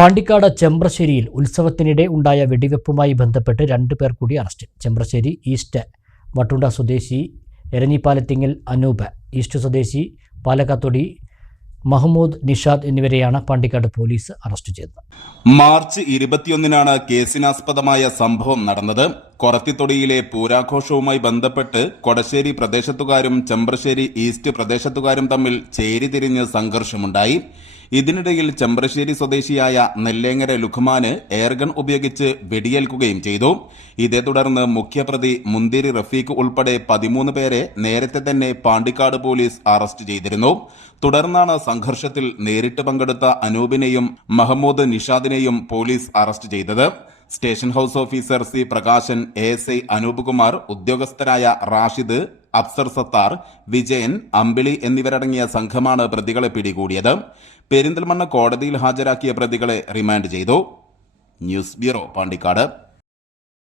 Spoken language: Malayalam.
പാണ്ടിക്കാട് ചെമ്പ്രശ്ശേരിയിൽ ഉത്സവത്തിനിടെ ഉണ്ടായ വെടിവെപ്പുമായി ബന്ധപ്പെട്ട് രണ്ടു പേർ കൂടി അറസ്റ്റ്. ചെമ്പ്രശ്ശേരി ഈസ്റ്റ് വട്ടുണ്ട സ്വദേശി എരഞ്ഞിപ്പാലത്തിങ്ങൽ അനൂപ് ഈസ്റ്റ് സ്വദേശി പാലക്കാത്തൊടി മഹ്മൂദ് നിഷാദ് എന്നിവരെയാണ് പാണ്ടിക്കാട് പോലീസ് അറസ്റ്റ് ചെയ്തത്. മാർച്ച് ഇരുപത്തിയൊന്നിനാണ് കേസിനാസ്പദമായ സംഭവം നടന്നത്. കൊറത്തിത്തൊടിയിലെ പൂരാഘോഷവുമായി ബന്ധപ്പെട്ട് കൊടശ്ശേരി പ്രദേശത്തുകാരും ചെമ്പ്രശ്ശേരി ഈസ്റ്റ് പ്രദേശത്തുകാരും തമ്മിൽ ചേരിതിരിഞ്ഞ് സംഘർഷമുണ്ടായി. ഇതിനിടയിൽ ചെമ്പ്രശ്ശേരി സ്വദേശിയായ നെല്ലേങ്ങര ലുഖ്മാന് എയർഗൺ ഉപയോഗിച്ച് വെടിയേൽക്കുകയും ചെയ്തു. ഇതേ തുടർന്ന് മുഖ്യപ്രതി മുന്തിരി റഫീഖ് ഉൾപ്പെടെ പതിമൂന്ന് പേരെ നേരത്തെ തന്നെ പാണ്ടിക്കാട് പോലീസ് അറസ്റ്റ് ചെയ്തിരുന്നു. തുടർന്നാണ് സംഘർഷത്തിൽ നേരിട്ട് പങ്കെടുത്ത അനൂപിനെയും മഹമ്മൂദ് നിഷാദിനെയും പോലീസ് അറസ്റ്റ് ചെയ്തത്. Station house officer C Prakashan A S I Anoop Kumar ഉദ്യോഗസ്ഥരായ Rashid Afsar Sattar Vijayan Ambili എന്നിവരടങ്ങിയ സംഘമാണ് പ്രതികളെ പിടികൂടിയത്. പെരിന്തൽമണ്ണ കോടതിയിൽ ഹാജരാക്കിയ പ്രതികളെ റിമാൻഡ് ചെയ്തു. News bureau Pandikkad.